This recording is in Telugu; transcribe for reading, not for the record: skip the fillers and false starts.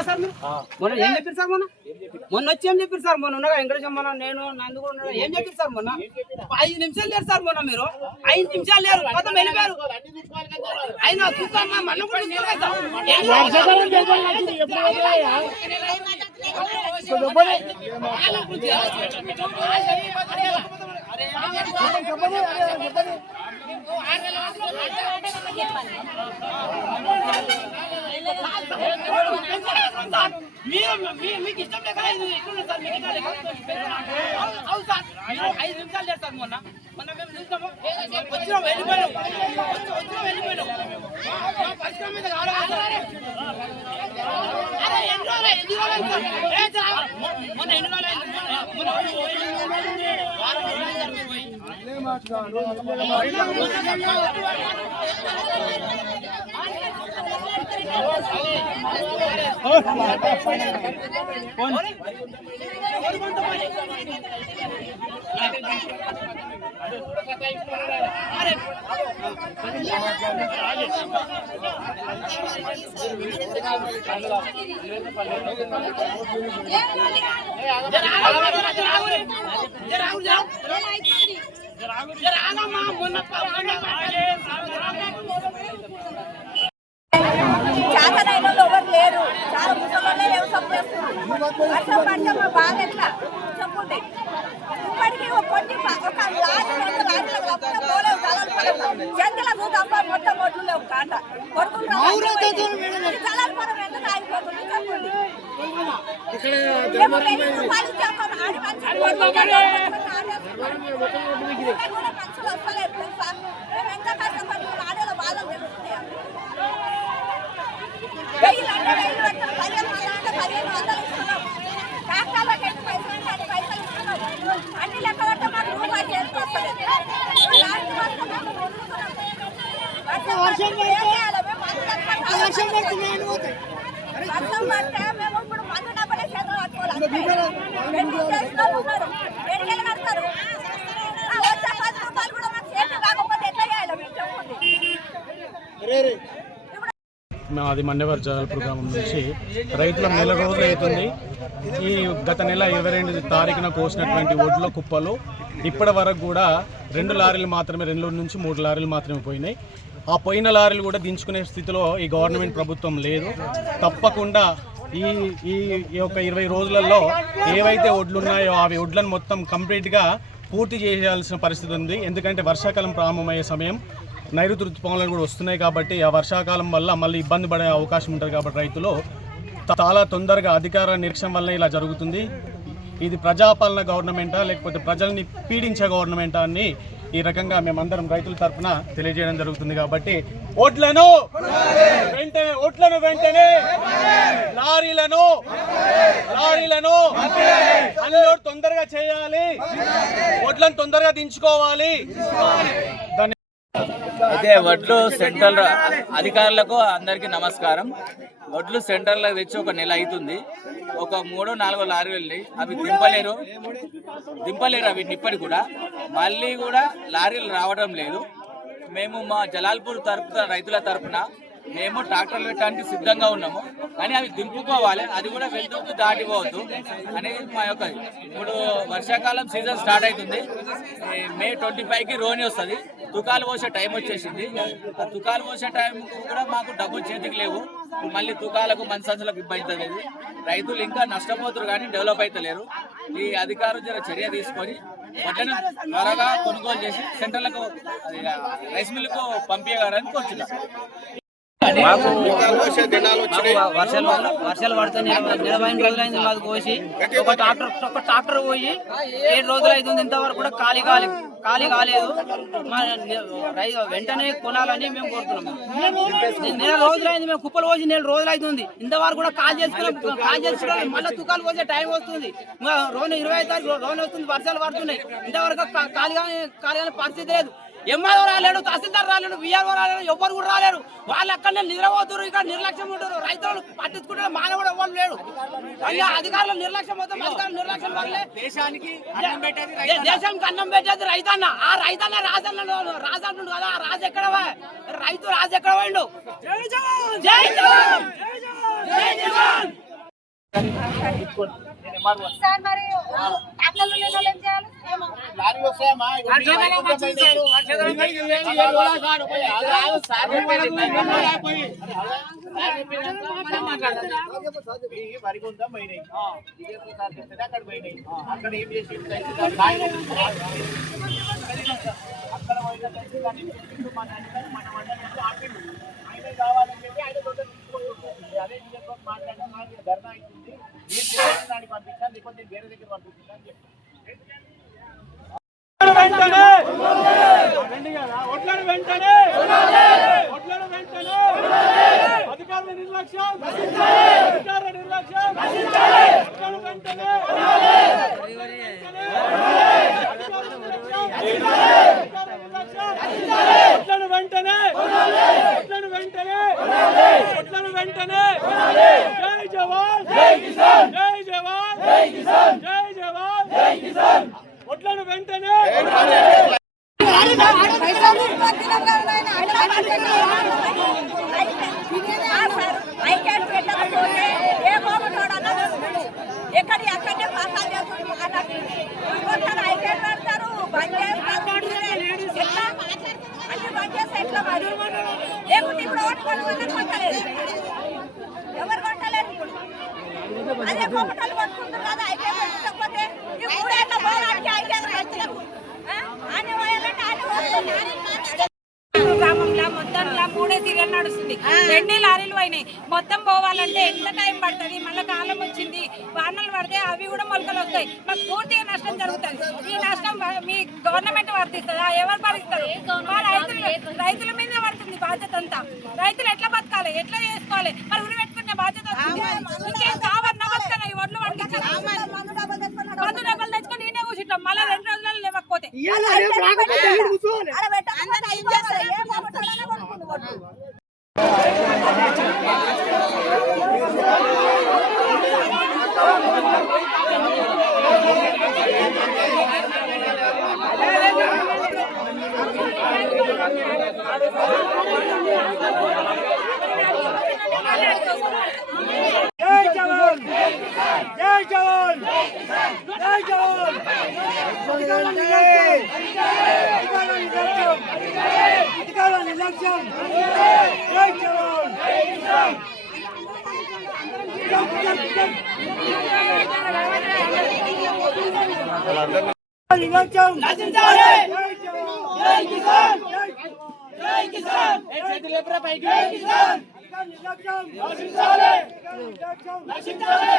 కదా సార్ మీరు మొన్న ఏం చెప్పారు సార్ మొన్న వచ్చి ఏం చెప్పారు సార్ మొన్న ఉండగా వెంకటేశ్వర మొన్న నేను నందు కూడా ఏం చెప్పారు సార్ మొన్న 5 నిమిషాలు లేరు సార్ మొన్న మీరు 5 నిమిషాలు లేరు మొత్తం వెళ్ళిపోయారు అయినా చూస్తామా మళ్ళీ కూడా మీకు ఇష్టం లేక సార్ సార్ 5 నిమిషాలు లేదు సార్ మొన్న మేము చూస్తాము వచ్చినాం వెళ్ళిపోయాం వెళ్ళిపోయాం పరిశ్రమ మీద మొన్న ఎన్ని చాకరైనలో ఎవరు లేరు, చాలా ముసలోళ్ళే వ్యవసాయం చేస్తున్నారు. వర్షం పడితే మా బాధ ఎట్లా చెప్పుంటే ఇప్పటికీ కొన్ని ఒక జంతులకు తప్ప మొత్తం ఒడ్లు లేవు కాట జలాలపురం ఎందుకు ఆగిపోతుంది చెప్పండి. మనుషులు వస్తలేదు తెలుసా, మేము ఎంత కష్టపడుతున్నాం ఆడలో బాధలు తెలుస్తున్నాయా. 1500 ఇస్తున్నాం, ట్రాక్టర్లకి ఎన్ని పైసలు అంటే అన్ని పైసలు ఇస్తున్నాం. అన్ని లెక్క పట్ట మాకు రూపాయి చేసుకొస్తలేదు. వర్షం పడితే మేము ఇప్పుడు మందు డబ్బులే చేతులు పట్టుకోవాలి. ఎన్నికలు కడతారు, వచ్చే 10 రూపాయలు కూడా మాకు చేతి కాకపోతే ఎట్లా చేయాలి మీరు చెప్పండి. మాది మండేవారి జలాల్పూర్ గ్రామం నుంచి రైతుల నెల రోజులు అవుతుంది. ఈ గత నెల 22 తారీఖున కోసినటువంటి ఒడ్ల కుప్పలు ఇప్పటి వరకు కూడా 2 లారీలు మాత్రమే, 2 నుంచి 3 లారీలు మాత్రమే పోయినాయి. ఆ పోయిన లారీలు కూడా దించుకునే స్థితిలో ఈ గవర్నమెంట్ ప్రభుత్వం లేదు. తప్పకుండా ఈ యొక్క 20 రోజులలో ఏవైతే ఒడ్లు ఉన్నాయో అవి ఒడ్లను మొత్తం కంప్లీట్గా పూర్తి చేయాల్సిన పరిస్థితి ఉంది. ఎందుకంటే వర్షాకాలం ప్రారంభమయ్యే సమయం, నైరుతి ఋతుపవనాలు కూడా వస్తున్నాయి కాబట్టి ఆ వర్షాకాలం వల్ల మళ్ళీ ఇబ్బంది పడే అవకాశం ఉంటుంది. కాబట్టి రైతులు చాలా తొందరగా అధికార నిర్లక్ష్యం వల్ల ఇలా జరుగుతుంది. ఇది ప్రజాపాలన గవర్నమెంటా లేకపోతే ప్రజల్ని పీడించే గవర్నమెంటా అని ఈ రకంగా మేమందరం రైతుల తరఫున తెలియజేయడం జరుగుతుంది. కాబట్టి ఓట్లను వెంటనే లారీలను అన్లోడ్ తొందరగా చేయాలి, ఓట్లను తొందరగా దించుకోవాలి. అయితే వడ్లు సెంట్రల్ అధికారులకు అందరికీ నమస్కారం. వడ్లు సెంటర్లో తెచ్చి ఒక నెల అవుతుంది. ఒక 3-4 లారీలు వెళ్ళి అవి దింపలేరు వీటిని ఇప్పటికి కూడా. మళ్ళీ కూడా లారీలు రావడం లేదు. మేము మా జలాల్పూర్ రైతుల తరపున మేము ట్రాక్టర్లు పెట్టడానికి సిద్ధంగా ఉన్నాము, కానీ అవి దింపుకోవాలి, అది కూడా వెళ్తూ దాటిపోవద్దు అనేది మా యొక్క. ఇప్పుడు వర్షాకాలం సీజన్ స్టార్ట్ అవుతుంది. మే 25కి రోని వస్తుంది. తుకాలు పోసే టైం వచ్చేసింది. తుకాలు పోసే టైం కూడా మాకు డబ్బులు చేతికి లేవు. మళ్ళీ తుకాలకు మన సంచులకు ఇబ్బంది అవుతుంది. రైతులు ఇంకా నష్టపోతారు కానీ డెవలప్ అవుతలేరు. ఈ అధికారులు చర్య తీసుకొని వడ్లను త్వరగా కొనుగోలు చేసి సెంటర్లకు రైస్ మిల్లుకు పంపించగలని కోరుతున్నాం. వర్షాలు పడితే 20 రోజులైంది మాది కోసి. ఒక ట్రాక్టర్ పోయి 7 రోజులు అవుతుంది, ఇంతవరకు కూడా ఖాళీ కాలేదు. వెంటనే కొనాలని మేము కోరుతున్నాము. 1 రోజులైంది, మేము కుప్పలు పోసి 1 రోజులు అవుతుంది, ఇంతవరకు కూడా కాల్ చేసుకున్నాం. మళ్ళీ తుకాలు పోసే టైం వస్తుంది. 20వ తారీఖు రోని వస్తుంది, వర్షాలు పడుతున్నాయి, ఇంతవరకు ఖాళీ పరిస్థితి లేదు. ఎంఆర్ఓ రాలేడు, తహసీల్దార్ రాలేడు, విఆర్ఓ రాలేడు, ఎవ్వరు కూడా రాలేరు. వాళ్ళు అక్కడనే నిద్రపోతున్నారు, ఇక్కడ నిర్లక్ష్యం ఉంటారు. రైతులు పట్టించుకుంటే మానవుడు ఎవ్వరు లేడు. అధికారులు నిర్లక్ష్యం అవుతాం. అధికారులు నిర్లక్ష్యం వల్లే దేశానికి అన్నం పెట్టేది రైతన్న. ఆ రైతన్న రాజంటుండు కదా, ఆ రాజు ఎక్కడ రైతు రాజు ఎక్కడ పోయిండు? జై జవాన్, జై జవాన్, జై జవాన్. సార్ మరి డాక్టర్లు లేని వాళ్ళు ఏం చేయాలి? అక్కడ ఏం చేసి ఆయన కావాలని చెప్పి ఆయన అదే మాట్లాడడం ధర్నా అవుతుంది దానికి పంపించాను లేకపోతే వేరే దగ్గర పంపించాను అని చెప్పి అధికారుల నిర్లక్ష్యం వెంటనే జై జవాన్ జై కిసాన్ జై జవాన్ జై కిసాన్ జై జవాన్ జై కిసాన్ ఒట్లను వెంటనే ఎక్కడి అక్కడే పాసాలు చేస్తారు ఐకేట్ పెడతారు బంద్ చేస్తారు అన్ని బంద్ చేస్తే ఎట్లా మరి లేకుంటే ఇప్పుడు ఓటు కొట్టలేదు ఎవరు కొట్టలేదు ఇప్పుడు అదే కోపటాలు కొట్టుకుంటారు కదా ఐకేట్ పెట్టకపోతే ఈ మూడేళ్ళ పోరానికి ఐకేట్ పెట్టలేదు అని పోయాలంటే గ్రామంలో మొత్తంలో 3 సీరియల్ నడుస్తుంది 2 లారీలు పోయినాయి మొత్తం పోవాలంటే ఎంత టైం పడుతుంది మళ్ళీ కాలం వచ్చింది వానలు పడితే అవి కూడా మొలకలు వస్తాయి మాకు పూర్తిగా నష్టం జరుగుతుంది ఈ నష్టం మీ గవర్నమెంట్ వర్తిస్తుందా ఎవరు భరిస్తారు రైతుల మీద పడుతుంది బాధ్యత అంతా రైతులు ఎట్లా బతకాలి ఎట్లా చేసుకోవాలి మరి ఉరి పెట్టుకునే బాధ్యత ఇంకేం కావన్నా బతకనా ఈ ఒడ్లు పండించాలి మందు డబ్బులు తెచ్చుకొని నేనే కూర్చుంటాం మళ్ళీ 2 రోజులలో లేవకపోతే జై జవాన్ జై జవాన్ జై జవాన్ అధికారుల నిర్లక్ష్యం జై జవాన్ నిర్లక్ష్యం జై కిసాన్ జై కిసాన్ జై కిసాన్ నశించాలి